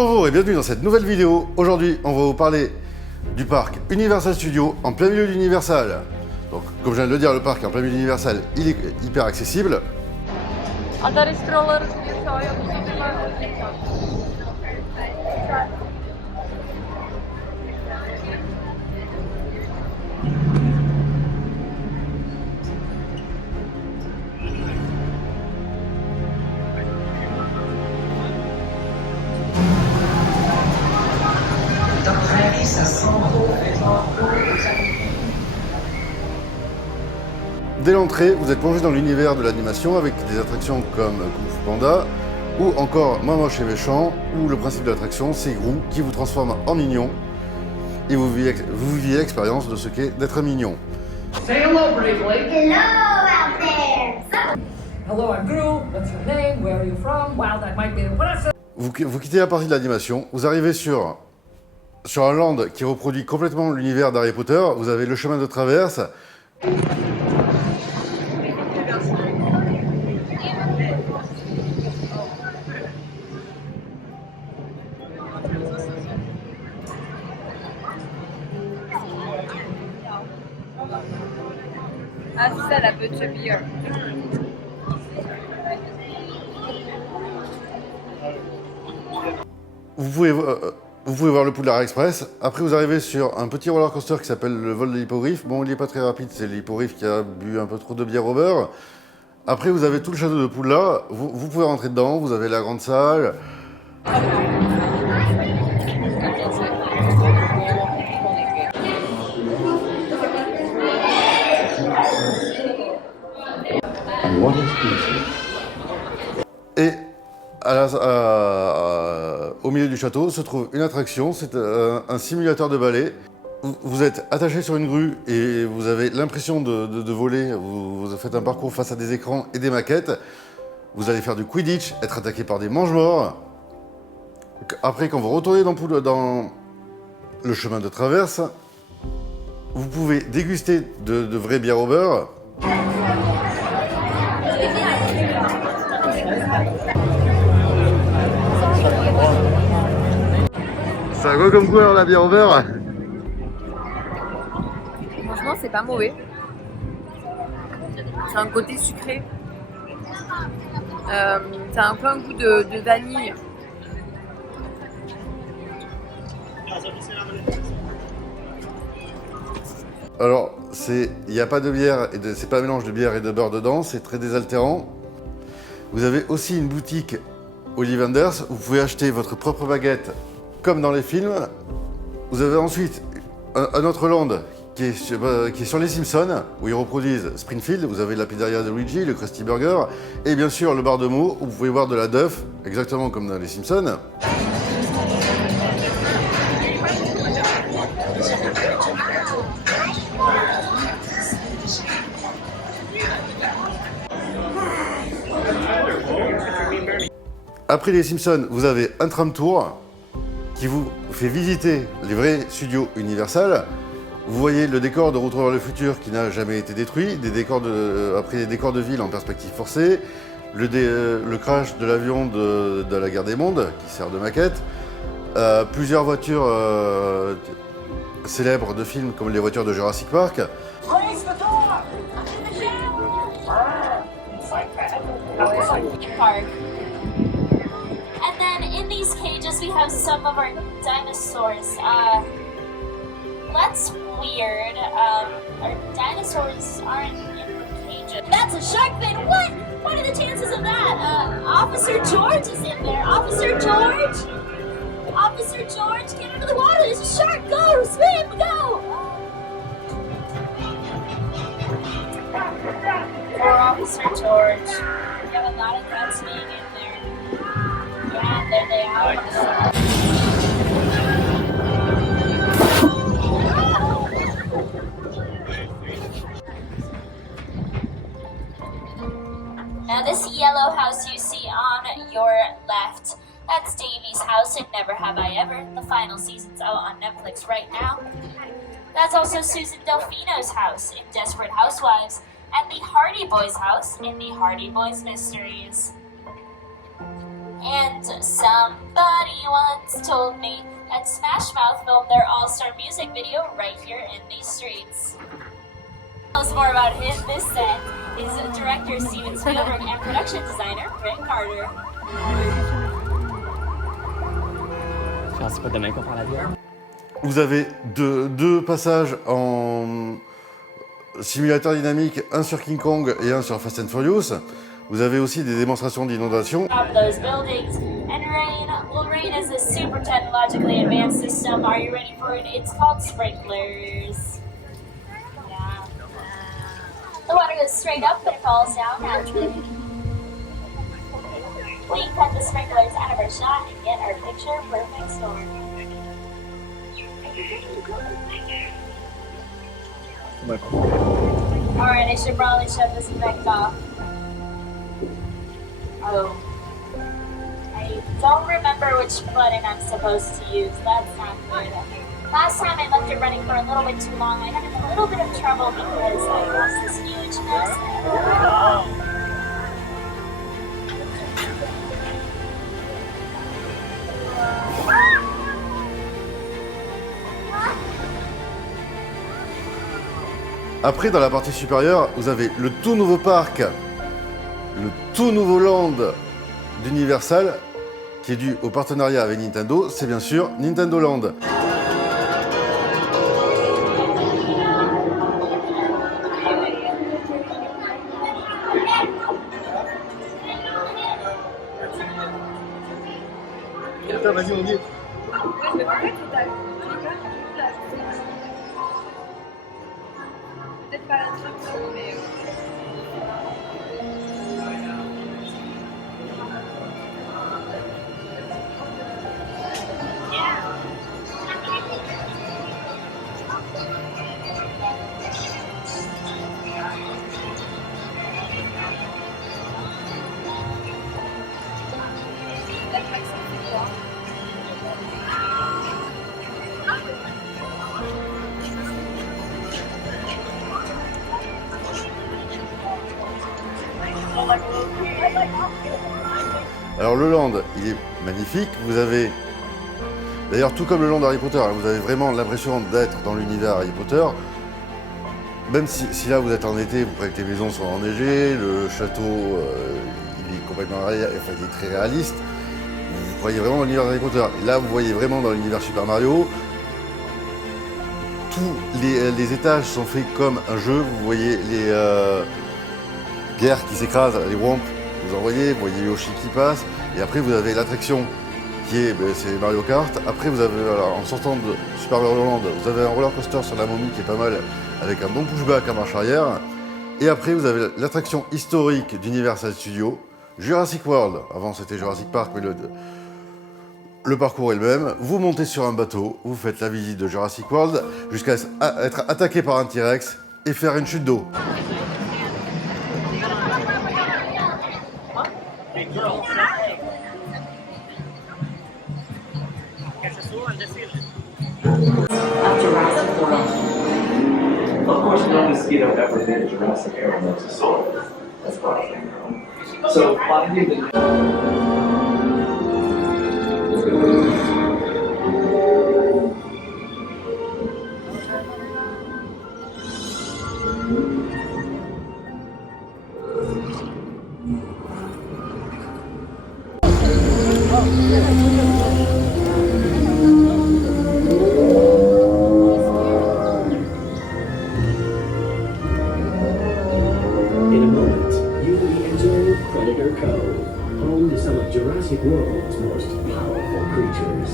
Bonjour et bienvenue dans cette nouvelle vidéo. Aujourd'hui, on va vous parler du parc Universal Studios en plein milieu d'Universal. Donc, comme je viens de le dire, le parc en plein milieu d'Universal, il est hyper accessible. Dès l'entrée, vous êtes plongé dans l'univers de l'animation avec des attractions comme Kung Fu Panda ou encore Moche et Méchant, où le principe de l'attraction, c'est Gru qui vous transforme en mignon et vous vivez l'expérience de ce qu'est d'être un mignon. Say hello bravely. Hello out there. Hello, I'm Gru. What's your name? Where are you from? Wow, that might be impressive. Vous quittez la partie de l'animation, vous arrivez sur un land qui reproduit complètement l'univers d'Harry Potter. Vous avez le chemin de traverse. Ah, c'est ça la petite bière. Vous pouvez voir le Poudlard Express. Après, vous arrivez sur un petit roller coaster qui s'appelle le vol de l'hippogriffe. Bon, il n'est pas très rapide, c'est l'hippogriffe qui a bu un peu trop de bière au beurre. Après, vous avez tout le château de Poudlard. Vous pouvez rentrer dedans, vous avez la grande salle. Et au milieu du château se trouve une attraction, c'est un simulateur de ballet. Vous êtes attaché sur une grue et vous avez l'impression de voler. Vous faites un parcours face à des écrans et des maquettes. Vous allez faire du Quidditch, être attaqué par des mange-morts. Après, quand vous retournez dans le chemin de traverse, vous pouvez déguster de vraies bières au beurre. Ça va comme quoi la bière au beurre? Franchement, c'est pas mauvais. C'est un côté sucré. Ça a un peu un goût de vanille. Alors, il n'y a pas de bière, c'est pas un mélange de bière et de beurre dedans, c'est très désaltérant. Vous avez aussi une boutique Ollivanders où vous pouvez acheter votre propre baguette comme dans les films. Vous avez ensuite un autre land qui est sur les Simpsons, où ils reproduisent Springfield. Vous avez la pizzeria de Luigi, le Krusty Burger, et bien sûr le bar de mots, où vous pouvez boire de la Duff, exactement comme dans les Simpsons. Après les Simpsons, vous avez un tram tour qui vous fait visiter les vrais studios Universal. Vous voyez le décor de Retour vers le futur qui n'a jamais été détruit, après des décors de ville en perspective forcée, le crash de l'avion de la guerre des mondes qui sert de maquette, plusieurs voitures célèbres de films comme les voitures de Jurassic Park. And then in these cages we have some of our dinosaurs. That's weird. Our dinosaurs aren't in the cages. That's a shark fin! What? What are the chances of that? Officer George is in there. Officer George? Officer George, get out of the water! There's a shark! Go! Swim! Go! Poor Officer George. We have a lot of cats being in there. Yeah, there they are. Now this yellow house you see on your left, that's Davy's house in Never Have I Ever. The final season's out on Netflix right now. That's also Susan Delfino's house in Desperate Housewives, and the Hardy Boys house in the Hardy Boys Mysteries. And somebody once told me that Smash Mouth filmed their all-star music video right here in these streets. Tell us more about him this set is director Steven Spielberg and production designer Rick Carter. Just put the makeup on it. Vous avez deux passages en simulateur dynamique, un sur King Kong et un sur Fast and Furious. Vous avez aussi des démonstrations d'inondation. Of those buildings. And Rain, well, Rain is a super technologically advanced system. Are you ready for it? It's called sprinklers. Yeah. The water goes straight up and it falls down naturally. We cut the sprinklers out of our shot and get our picture perfect storm. Alright, I should probably shut this effect off. Oh. I don't remember which button I'm supposed to use. That's not good. Last time I left it running for a little bit too long. I got in a little bit of trouble because I lost this huge mess. Après, dans la partie supérieure, vous avez le tout nouveau parc, le tout nouveau land d'Universal, qui est dû au partenariat avec Nintendo. C'est bien sûr Nintendo Land. Vas-y, on y est. Peut-être pas l'attraction, mais... L'attraction, c'est quoi? Alors le land, il est magnifique. Vous avez, d'ailleurs tout comme le land Harry Potter, vous avez vraiment l'impression d'être dans l'univers Harry Potter. Même si là vous êtes en été, vous croyez que les maisons sont enneigées, le château il est complètement il est très réaliste. Vous croyez vraiment dans l'univers Harry Potter. Et là vous voyez vraiment dans l'univers Super Mario. Tous les étages sont faits comme un jeu. Vous voyez les pierres qui s'écrasent, les womps. Vous voyez Yoshi qui passe, et après vous avez l'attraction qui est, c'est Mario Kart. Après vous avez, alors, en sortant de Super Mario Land, vous avez un roller coaster sur la momie qui est pas mal, avec un bon pushback à marche arrière. Et après vous avez l'attraction historique d'Universal Studios, Jurassic World. Avant c'était Jurassic Park, mais le parcours est le même. Vous montez sur un bateau, vous faites la visite de Jurassic World, jusqu'à être attaqué par un T-Rex et faire une chute d'eau. Of course, no mosquito ever did Jurassic Era knows a soul. That's part of it. So, finding the... In a moment, you will be entering Predator Cove, home to some of Jurassic World's most powerful creatures.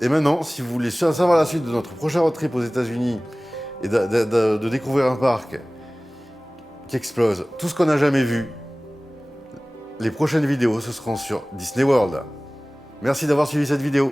Et maintenant, si vous voulez savoir la suite de notre prochain road trip aux États-Unis et de découvrir un parc qui explose tout ce qu'on n'a jamais vu, les prochaines vidéos ce seront sur Disney World. Merci d'avoir suivi cette vidéo.